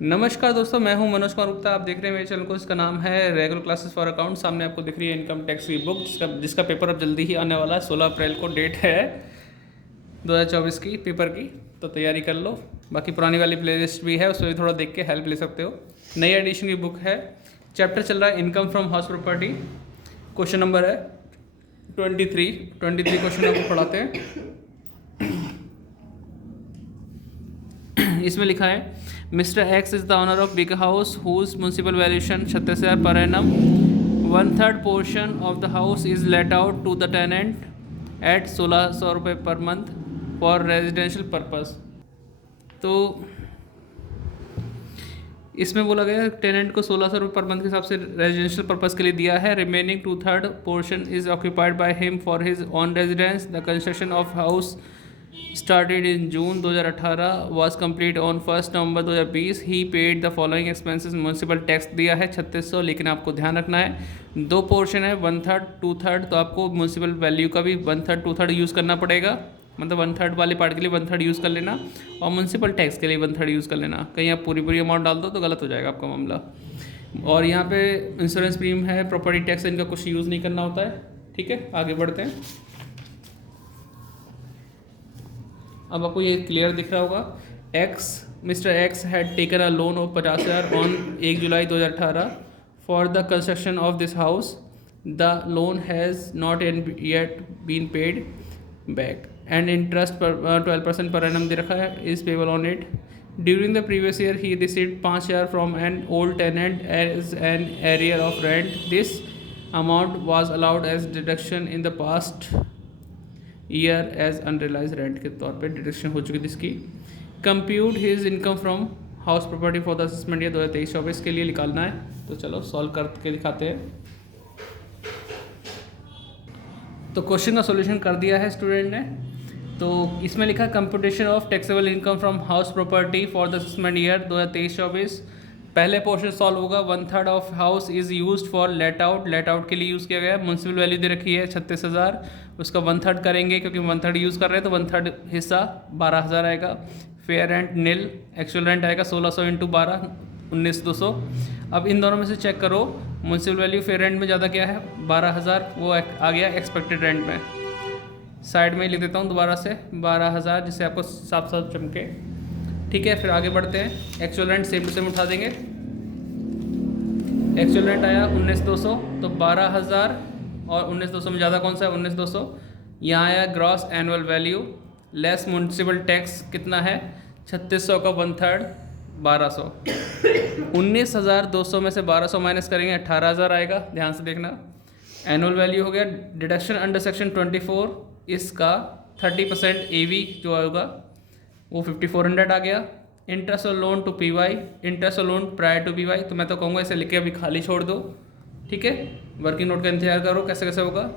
नमस्कार दोस्तों, मैं हूं मनोज कुमार गुप्ता। आप देख रहे हैं मेरे चैनल को। इसका नाम है रेगुलर क्लासेस फॉर अकाउंट। सामने आपको दिख रही है इनकम टैक्स की बुक, जिसका पेपर अब जल्दी ही आने वाला है। 16 अप्रैल को डेट है 2024 की पेपर की, तो तैयारी कर लो। बाकी पुरानी वाली प्लेलिस्ट भी है, उसमें भी थोड़ा देख के हेल्प ले सकते हो। नई एडिशन की बुक है। चैप्टर चल रहा है income from house property. Question number है 23 क्वेश्चन आपको पढ़ाते हैं। इसमें लिखा है mister X is the owner of big house whose municipal valuation 36,000 per annum. 1/3 portion of the house is let out to the tenant at 1600 रुपये per month for residential purpose. तो इसमें बोला गया टेनेंट को 1600 रुपये पर मंथ के हिसाब से रेजिडेंशियल पर्पस के लिए दिया है। Remaining 2/3 portion is occupied by him for his on residence. The construction of house started in June 2018 was complete on 1st November 2020। he paid the following expenses। Municipal tax दिया है 3600, लेकिन आपको ध्यान रखना है दो पोर्शन है 1/3 2/3, तो आपको म्यूनसिपल वैल्यू का भी 1/3 2/3 यूज़ करना पड़ेगा। मतलब 1/3 वाले पार्ट के लिए 1/3 यूज़ कर लेना और म्यूनसिपल टैक्स के लिए 1/3 यूज़ कर लेना। कहीं आप पूरी अमाउंट डाल दो तो गलत हो जाएगा आपका मामला। और यहाँ पे इंश्योरेंस प्रीमियम है, प्रॉपर्टी टैक्स, इनका कुछ यूज़ नहीं करना होता है। ठीक है, आगे बढ़ते हैं। अब आपको ये क्लियर दिख रहा होगा। Mister X had taken a loan of 50,000 on 1 July 2018 for the construction of this house. The loan has not yet been paid back and interest पर 12% पर एनम दे रखा है, is payable on it. During the previous year he received 5,000 from an old tenant as an arrear of rent. This amount was allowed as deduction in the past year as unrealise rent के तौर पे deduction हो चुकी थी इसकी। Compute his income from house property for the assessment year 2023-24 के लिए निकालना है। तो चलो सॉल्व करके दिखाते हैं। तो क्वेश्चन का सॉल्यूशन कर दिया है स्टूडेंट ने। तो इसमें लिखा computation of taxable income from house property for the assessment year 2023-24। पहले पोर्शन सॉल्व होगा। 1/3 of house is used for let out के लिए यूज़ किया गया है। म्यूनसिपल वैल्यू दे रखी है 36,000, उसका 1/3 करेंगे क्योंकि 1/3 यूज़ कर रहे हैं, तो 1/3 हिस्सा 12,000 आएगा। फेयर रेंट नील, एक्चुअल रेंट आएगा 1600 × 12 19,200। अब इन दोनों में से चेक करो म्यूनसिपल वैल्यू फेयर रेंट में ज़्यादा क्या है 12,000, वो आ गया एक्सपेक्टेड रेंट में। साइड में लिख देता हूँ दोबारा से 12,000, जिससे आपको साफ साफ चमके। ठीक है, फिर आगे बढ़ते हैं। Actual rent same to same उठा देंगे। एक्चुअल रेंट आया 19,200, तो 12,000 और 19,200 में ज़्यादा कौन सा है 19,200। यहाँ आया gross annual value less municipal tax कितना है 3600 का 1/3 1200। 19,200 में से 1200 माइनस करेंगे 18,000 आएगा, ध्यान से देखना। एनुअल वैल्यू हो गया। डिडक्शन अंडर सेक्शन 24 इसका 30% AV जो होगा वो 5400 आ गया। इंटरेस्ट और लोन टू PY, इंटरेस्ट और लोन प्रायर टू PY, तो मैं तो कहूँगा इसे लिख के अभी खाली छोड़ दो। ठीक है, वर्किंग नोट का इंतजार करो कैसे कैसे होगा।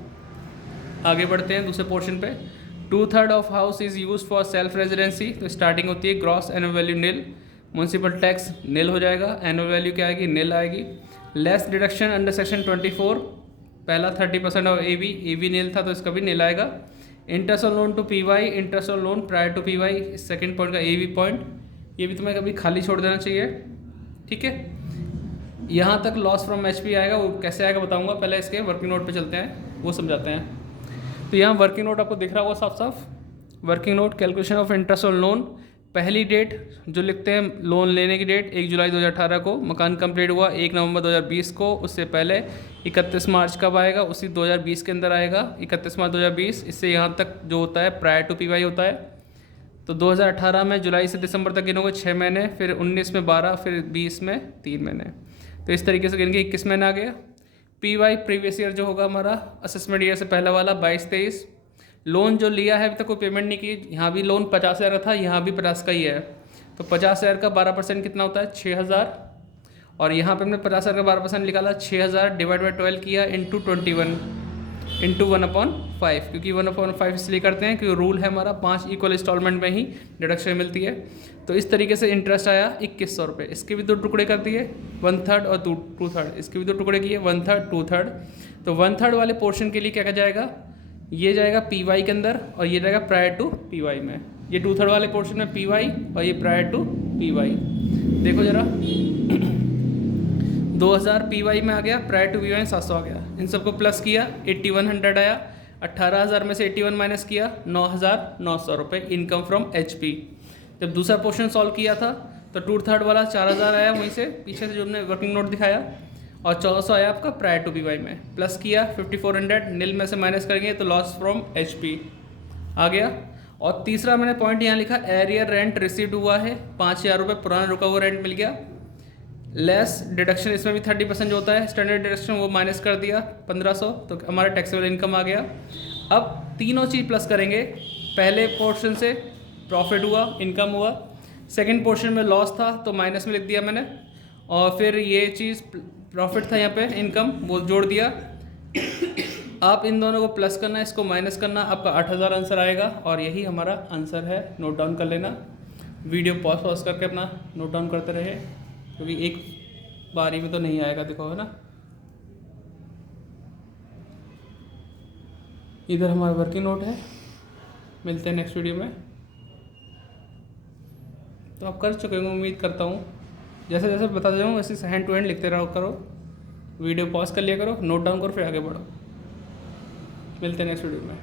आगे बढ़ते हैं दूसरे पोर्शन पे। 2/3 of house is use for self residency, तो स्टार्टिंग होती है ग्रॉस एनुअल वैल्यू नील, म्यूनसिपल टैक्स नील हो जाएगा, एनुअल वैल्यू क्या आएगी नील आएगी। लेस डिडक्शन अंडर सेक्शन 24, पहला 30% ऑफ AV नील था तो इसका भी नील आएगा। इंटरेस्ट और लोन टू PY, इंटरेस्ट और loan prior to PY, second point का AV पॉइंट, ये भी तुम्हें कभी खाली छोड़ देना चाहिए। ठीक है, यहाँ तक लॉस फ्रॉम HP आएगा, वो कैसे आएगा बताऊंगा, पहले इसके वर्किंग नोट पे चलते हैं, वो समझाते हैं। तो यहाँ वर्किंग नोट आपको दिख रहा होगा साफ साफ। Working note calculation of interest और लोन। पहली डेट जो लिखते हैं लोन लेने की डेट 1 जुलाई 2018 को, मकान कंप्लीट हुआ 1 नवंबर 2020 को, उससे पहले 31 मार्च कब आएगा उसी 2020 के अंदर आएगा 31 मार्च 2020। इससे यहाँ तक जो होता है प्रायर टू PY होता है। तो 2018 में जुलाई से दिसंबर तक गिनोगे 6 महीने, फिर 19 में 12, फिर 20 में 3 महीने। तो इस तरीके से गिन के 21 महीने आ गया। PY प्रीवियस ईयर जो होगा हमारा असेसमेंट ईयर से पहला वाला 22-23। लोन जो लिया है अभी तक कोई पेमेंट नहीं की, यहाँ भी लोन 50,000 का था, यहाँ भी 50 का ही है, तो 50,000 का 12% कितना होता है 6,000। और यहाँ पे हमने 50,000 का 12% निकाला, 6,000 डिवाइड बाई 12 किया इंटू 21 इंटू 1/5, क्योंकि 1/5 इसलिए करते हैं क्योंकि रूल है हमारा 5 इक्वल इंस्टॉलमेंट में ही डिडक्शन मिलती है। तो इस तरीके से इंटरेस्ट आया 2100 रुपये। इसके भी 2 टुकड़े कर दिए 1/3 और 2/3, इसके भी 2 टुकड़े किए 1/3 2/3। तो 1/3 वाले पोर्शन के लिए क्या जाएगा, ये जाएगा PY के अंदर और ये जाएगा प्रायर टू PY में। ये 2/3 वाले पोर्शन में PY और ये प्रायर टू PY। देखो जरा 2000 PY में आ गया, प्रायर टू PY में 700 आ गया। इन सबको प्लस किया 8100 आया। 18,000 में से 81 माइनस किया 9,900 रुपये इनकम फ्रॉम HP। जब दूसरा पोर्शन सॉल्व किया था तो 2/3 वाला 4,000 आया वहीं से पीछे से जो हमने वर्किंग नोट दिखाया, और 1400 आया आपका प्रायर टू PY में। प्लस किया 5400, नील में से माइनस करेंगे तो लॉस फ्रॉम HP आ गया। और तीसरा मैंने पॉइंट यहाँ लिखा, एरियर रेंट रिसीव्ड हुआ है 5,000 रुपये, पुराना रुका हुआ रेंट मिल गया। लेस डिडक्शन इसमें भी 30% जो होता है स्टैंडर्ड डिडक्शन, वो माइनस कर दिया 1500, तो हमारा टैक्सेबल इनकम आ गया। अब तीनों चीज़ प्लस करेंगे। पहले पोर्शन से प्रॉफिट हुआ, इनकम हुआ, सेकंड पोर्शन में लॉस था तो माइनस में लिख दिया मैंने, और फिर ये चीज़ प्रॉफिट था यहाँ पे इनकम, वो जोड़ दिया। आप इन दोनों को प्लस करना, इसको माइनस करना, आपका 8,000 आंसर आएगा, और यही हमारा आंसर है। नोट डाउन कर लेना, वीडियो पॉज करके अपना नोट डाउन करते रहे, क्योंकि एक बारी में तो नहीं आएगा, देखो है ना। इधर हमारा वर्किंग नोट है। मिलते हैं नेक्स्ट वीडियो में। तो आप कर चुके होंगे उम्मीद करता हूँ, जैसे जैसे बताते जाऊँ वैसे हैंड टू हैंड लिखते रहो करो, वीडियो पॉज कर लिया करो, नोट डाउन करो, फिर आगे बढ़ो। मिलते हैं नेक्स्ट वीडियो में।